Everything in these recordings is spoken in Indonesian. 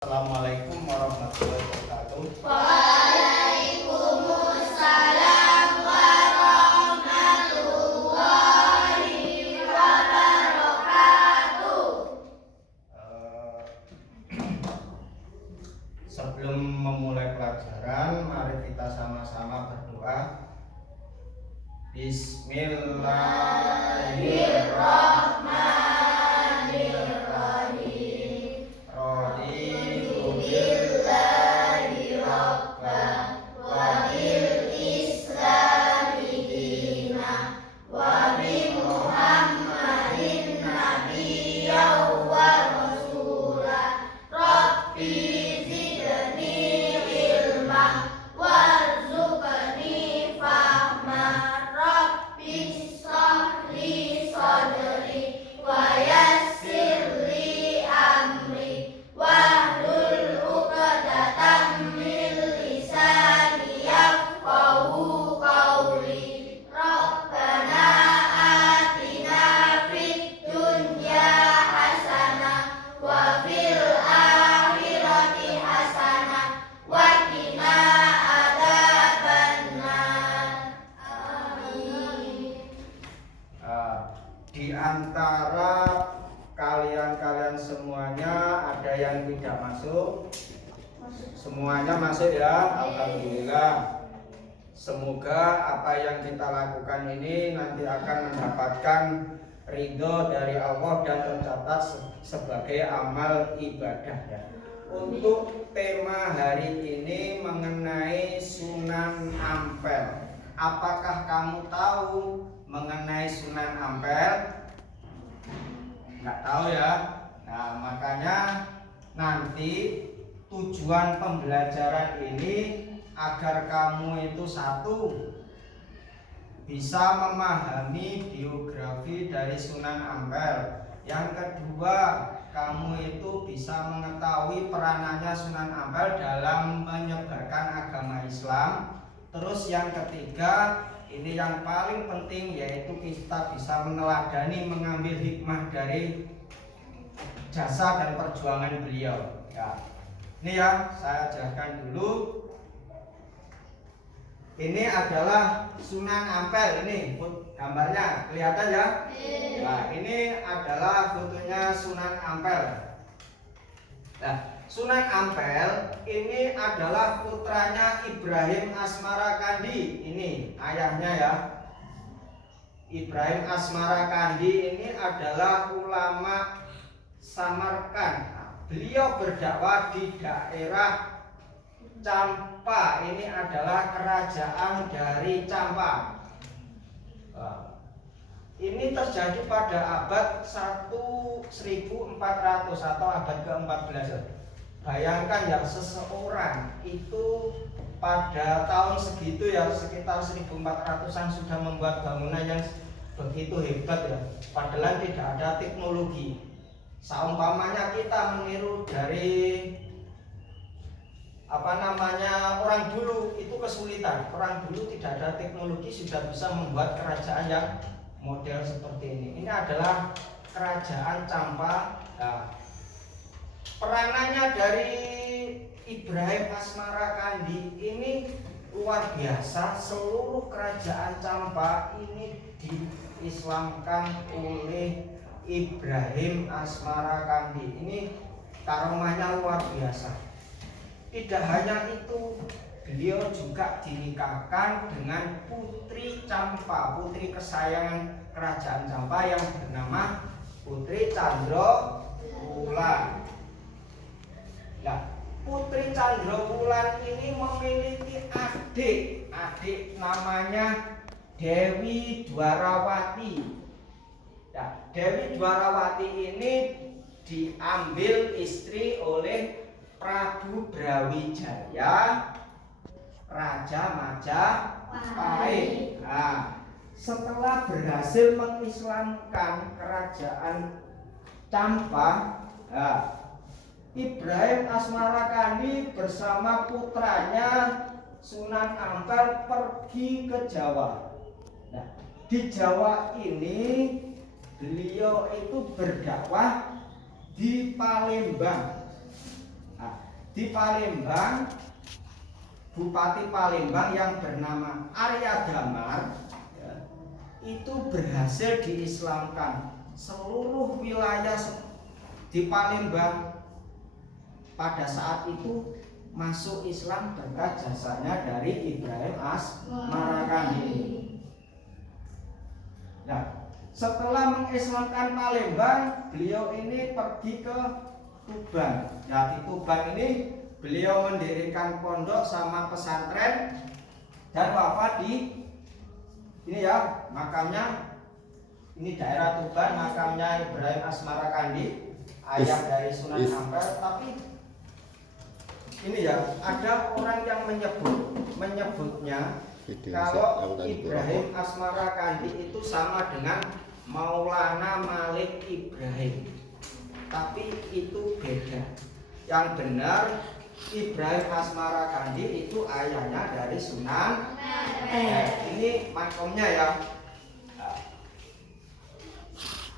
Assalamualaikum warahmatullahi wabarakatuh. Waalaikumsalam warahmatullahi wabarakatuh. Sebelum memulai pelajaran, mari kita sama-sama berdoa. Bismillahirrahmanirrahim. Raditu billahi rabban wa bil islami dina wa bi Muhammadin nabiyyan wa rasulah. Rabbi zidni ilma warzuqni fahma. Rabbi shrahli sadri wa yassir li amri wahlul 'uqdatam min lisani yafqahu qawli. Rabbana atina fid dunya hasanah wa fil akhirati hasanah wa qina adzabannar. Amin. Di antara kalian semuanya ada yang tidak masuk? Semuanya masuk ya, alhamdulillah. Semoga apa yang kita lakukan ini nanti akan mendapatkan ridho dari Allah dan tercatat sebagai amal ibadah ya. Untuk tema hari ini mengenai Sunan Ampel. Apakah kamu tahu mengenai Sunan Ampel? Nggak tahu ya. Nah, makanya nanti tujuan pembelajaran ini agar kamu itu satu, bisa memahami biografi dari Sunan Ampel. Yang kedua, kamu itu bisa mengetahui peranannya Sunan Ampel dalam menyebarkan agama Islam. Terus yang ketiga, ini yang paling penting, yaitu kita bisa meneladani, mengambil hikmah dari jasa dan perjuangan beliau ya. Ini ya, saya jelaskan dulu. Ini adalah Sunan Ampel. Ini gambarnya kelihatan ya. Nah, ini adalah fotonya Sunan Ampel. Nah, Sunan Ampel ini adalah putranya Ibrahim Asmarakandi. Ini ayahnya ya. Ibrahim Asmarakandi ini adalah ulama Samarkand. Nah, beliau berdakwah di daerah Campa. Ini adalah kerajaan dari Campa. Ini terjadi pada abad 1400 atau abad ke-14. Bayangkan ya, seseorang itu pada tahun segitu ya, sekitar 1400-an sudah membuat bangunan yang begitu hebat ya. Padahal tidak ada teknologi. Saumpamanya kita meniru dari orang dulu, itu kesulitan. Orang dulu tidak ada teknologi sudah bisa membuat kerajaan yang model seperti ini. Ini adalah kerajaan Campa. Nah, peranannya dari Ibrahim Asmarakandi ini luar biasa. Seluruh kerajaan Campa ini diislamkan oleh Ibrahim Asmarakandi. Ini karomahnya luar biasa. Tidak hanya itu, beliau juga dinikahkan dengan putri Campa, putri kesayangan kerajaan Campa yang bernama Putri Candrawulan. Nah, Putri Candrawulan ini memiliki adik namanya Dewi Dwarawati. Nah, Dewi Dwarawati ini diambil istri oleh Prabu Brawijaya, Raja Majapahit. Nah, setelah berhasil mengislamkan kerajaan Campa, Ibrahim Asmarakandi bersama putranya Sunan Ampel pergi ke Jawa. Nah, di Jawa ini beliau itu berdakwah di Palembang. Nah, di Palembang, Bupati Palembang yang bernama Arya Damar ya, itu berhasil diislamkan seluruh wilayah di Palembang pada saat itu masuk Islam berkat jasanya dari Ibrahim Asmarakandi. Nah, setelah mengislamkan Palembang, beliau ini pergi ke Tuban. Nah, di Tuban ini beliau mendirikan pondok sama pesantren dan wafat di ini ya, makamnya ini daerah Tuban, makamnya Ibrahim Asmarakandi, ayah dari Sunan Ampel. Tapi ini ya, ada orang yang menyebutnya kalau Ibrahim Asmarakandi itu sama dengan Maulana Malik Ibrahim, tapi itu beda. Yang benar Ibrahim Asmarakandi itu ayahnya dari Sunan. Ini makomnya ya.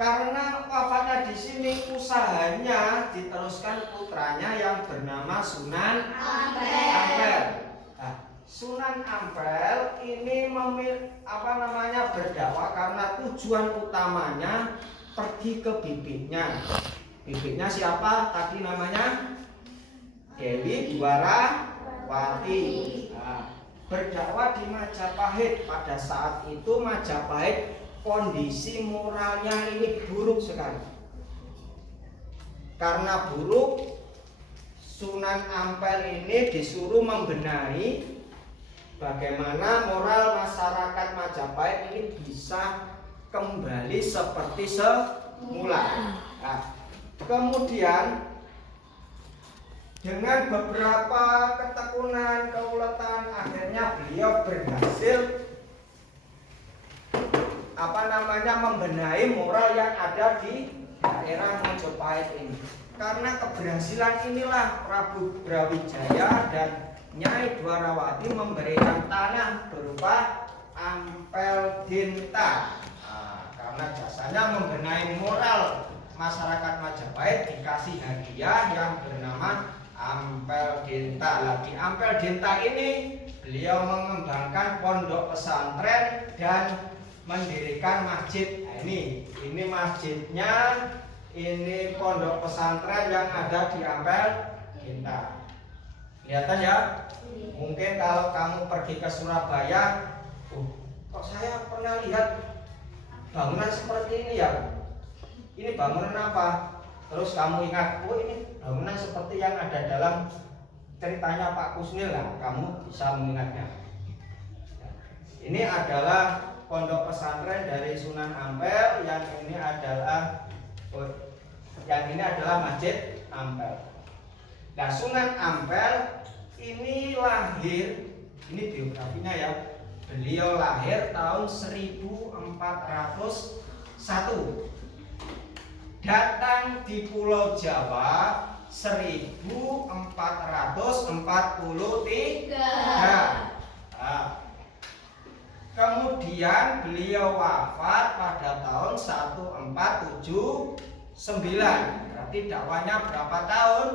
Karena wafatnya di sini, usahanya diteruskan putranya yang bernama Sunan Ampel. Nah, Sunan Ampel ini berdakwah karena tujuan utamanya pergi ke bibitnya. Bibitnya siapa? Tadi namanya Dewi Dwarawati. Nah, berdakwah di Majapahit. Pada saat itu Majapahit kondisi moralnya ini buruk sekali. Karena buruk, Sunan Ampel ini disuruh membenahi bagaimana moral masyarakat Majapahit ini bisa kembali seperti semula. Nah, kemudian dengan beberapa ketekunan, keuletan, akhirnya beliau berhasil membenahi moral yang ada di daerah Majapahit ini. Karena keberhasilan inilah Prabu Brawijaya dan Nyai Dwarawati memberikan tanah berupa Ampel Dinta. Nah, karena jasanya membenahi moral masyarakat Majapahit, dikasih hadiah yang bernama Ampel Dinta. Nah, di Ampel Dinta ini beliau mengembangkan pondok pesantren dan mendirikan masjid. Nah, ini masjidnya, ini pondok pesantren yang ada di Ampel Dinta. Kelihatan ya? Mungkin kalau kamu pergi ke Surabaya, kok saya pernah lihat bangunan seperti ini ya? Ini bangunan apa? Terus kamu ingat, ini bangunan seperti yang ada dalam ceritanya Pak Kusnil. Nah, kamu bisa mengingatnya. Ini adalah pondok pesantren dari Sunan Ampel, yang ini adalah Masjid Ampel. Nah, Sunan Ampel ini lahir, ini biografinya ya. Beliau lahir tahun 1401. Datang di Pulau Jawa 1443. Nah, kemudian beliau wafat pada tahun 1479. Berarti dakwahnya berapa tahun?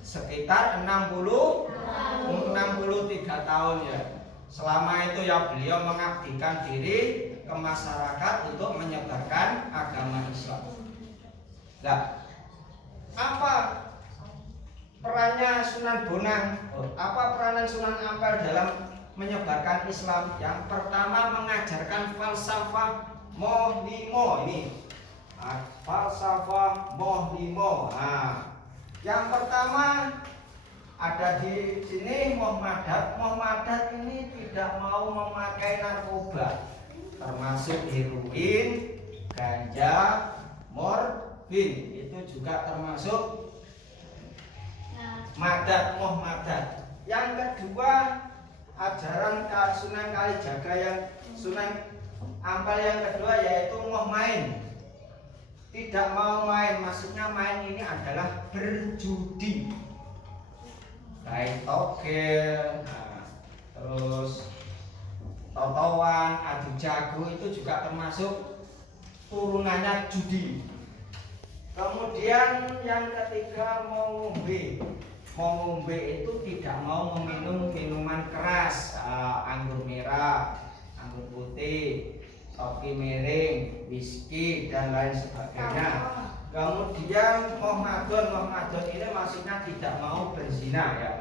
Sekitar 63 tahun ya. Selama itu ya beliau mengabdikan diri ke masyarakat untuk menyebarkan agama Islam. Nah, apa perannya Sunan Bonang? Apa peranan Sunan Ampel dalam menyebarkan Islam? Yang pertama, mengajarkan falsafah Mohlimo ini. Falsafah Mohlimo. Nah, yang pertama ada di sini Muhammadat. Muhammadat ini tidak mau memakai narkoba, termasuk heroin, ganja, morfin. Itu juga termasuk madat, Muhammadat. Yang kedua, ajaran Sunan Kalijaga yang Sunan Ampel yang kedua yaitu main. Tidak mau main, maksudnya main ini adalah berjudi, baik togel, terus totoan, adu jago, itu juga termasuk turunannya judi. Kemudian yang ketiga mau ngombe. Mau ngombe itu tidak mau meminum minuman keras, anggur merah, anggur putih, kopi miring, whisky dan lain sebagainya. Kemudian moh madon ini maksudnya tidak mau berzina ya.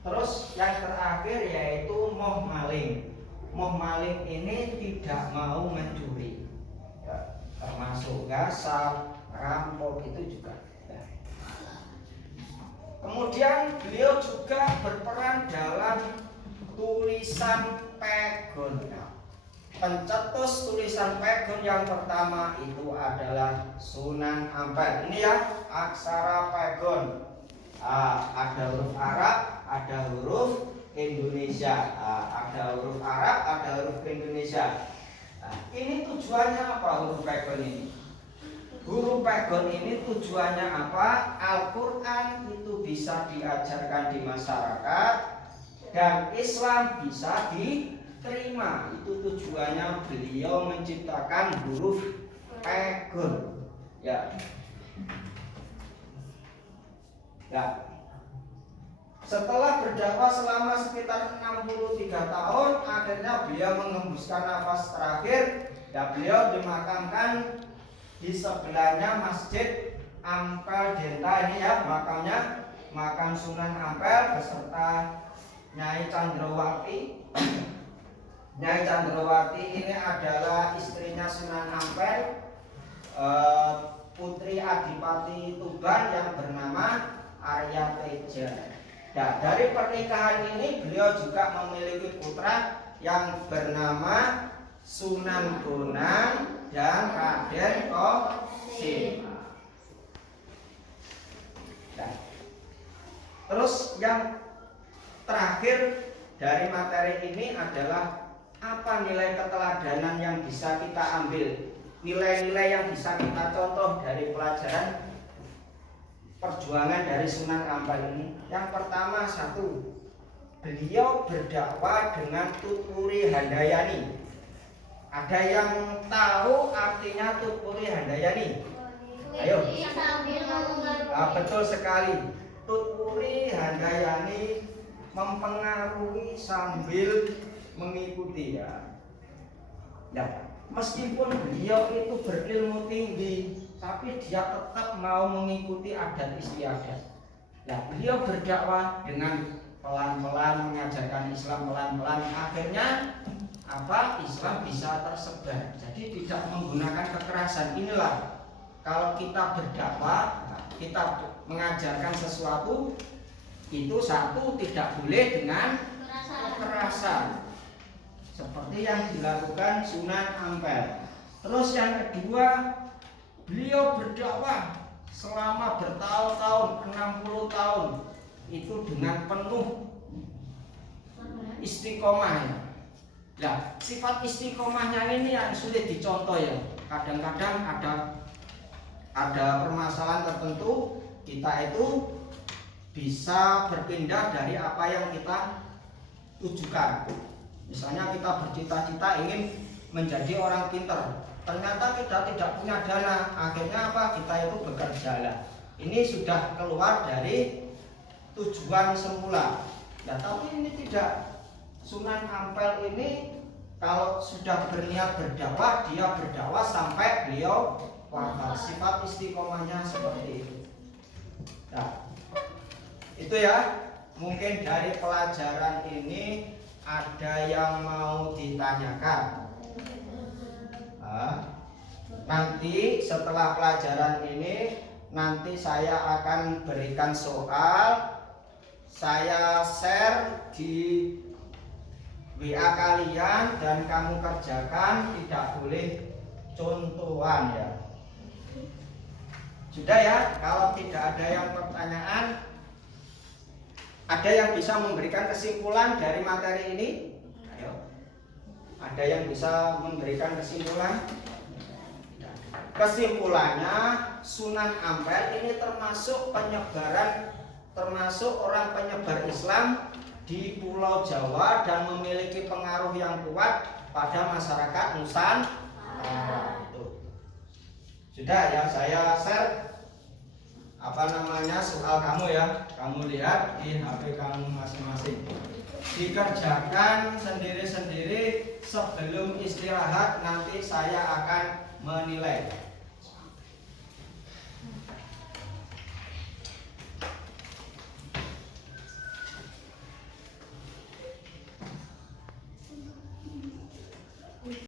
Terus yang terakhir yaitu moh maling. Moh maling ini tidak mau mencuri, ya, termasuk gasap, rampok itu juga. Ya. Kemudian beliau juga berperan dalam tulisan pegon. Nah, pencetus tulisan pegon yang pertama itu adalah Sunan Ampel. Ini ya aksara pegon. Ada huruf Arab, ada huruf Indonesia. Ada huruf Arab, ada huruf Indonesia. Nah, ini tujuannya apa huruf pegon ini? Huruf pegon ini tujuannya apa? Al-Quran itu bisa diajarkan di masyarakat dan Islam bisa diterima. Itu tujuannya beliau menciptakan huruf pegon. Ya. Ya. Setelah berdakwah selama sekitar 63 tahun, akhirnya beliau mengembuskan nafas terakhir dan beliau dimakamkan di sebelahnya Masjid Ampel Denta. Ini ya makamnya, makam Sunan Ampel beserta Nyai Candrawati. Nyai Candrawati ini adalah istrinya Sunan Ampel, putri Adipati Tuban yang bernama Arya Teja. Nah, dari pernikahan ini beliau juga memiliki putra yang bernama Sunan Bonang dan Raden Kosim. Nah, terus yang terakhir dari materi ini adalah apa nilai keteladanan yang bisa kita ambil, nilai-nilai yang bisa kita contoh dari pelajaran perjuangan dari Sunan Ampel ini. Yang pertama, satu, beliau berdakwah dengan tuturi handayani. Ada yang tahu artinya tuturi handayani? Ayo. Betul sekali. Tuturi handayani mempengaruhi sambil mengikuti ya. Nah, meskipun beliau itu berilmu tinggi, tapi dia tetap mau mengikuti adat istiadat. Nah, beliau berdakwah dengan pelan-pelan, mengajarkan Islam pelan-pelan. Akhirnya apa? Islam bisa tersebar. Jadi tidak menggunakan kekerasan. Inilah kalau kita berdakwah, kita mengajarkan sesuatu itu satu tidak boleh dengan kekerasan. Seperti yang dilakukan Sunan Ampel. Terus yang kedua, beliau berdakwah selama bertahun-tahun, 60 tahun itu dengan penuh istiqomah ya. Nah, sifat istiqomahnya ini yang sulit dicontoh ya. Kadang-kadang ada permasalahan tertentu, kita itu bisa berpindah dari apa yang kita tujukan. Misalnya kita bercita-cita ingin menjadi orang pintar, ternyata kita tidak punya dana, akhirnya apa? Kita itu bekerja lah. Ini sudah keluar dari tujuan semula. Nah, tapi ini tidak. Sunan Ampel ini kalau sudah berniat berdakwah, dia berdakwah sampai beliau wafat. Sifat istiqomahnya seperti itu. Nah, itu ya. Mungkin dari pelajaran ini ada yang mau ditanyakan. Nanti setelah pelajaran ini, nanti saya akan berikan soal. Saya share di WA kalian dan kamu kerjakan, tidak boleh contohan ya. Sudah ya, kalau tidak ada yang pertanyaan, ada yang bisa memberikan kesimpulan dari materi ini? Ayo. Ada yang bisa memberikan kesimpulan? Kesimpulannya, Sunan Ampel ini termasuk orang penyebar Islam di Pulau Jawa dan memiliki pengaruh yang kuat pada masyarakat Nusantara. Sudah ya, saya share apa namanya soal kamu ya. Kamu lihat di HP kamu masing-masing. Dikerjakan sendiri-sendiri sebelum istirahat, nanti saya akan menilai.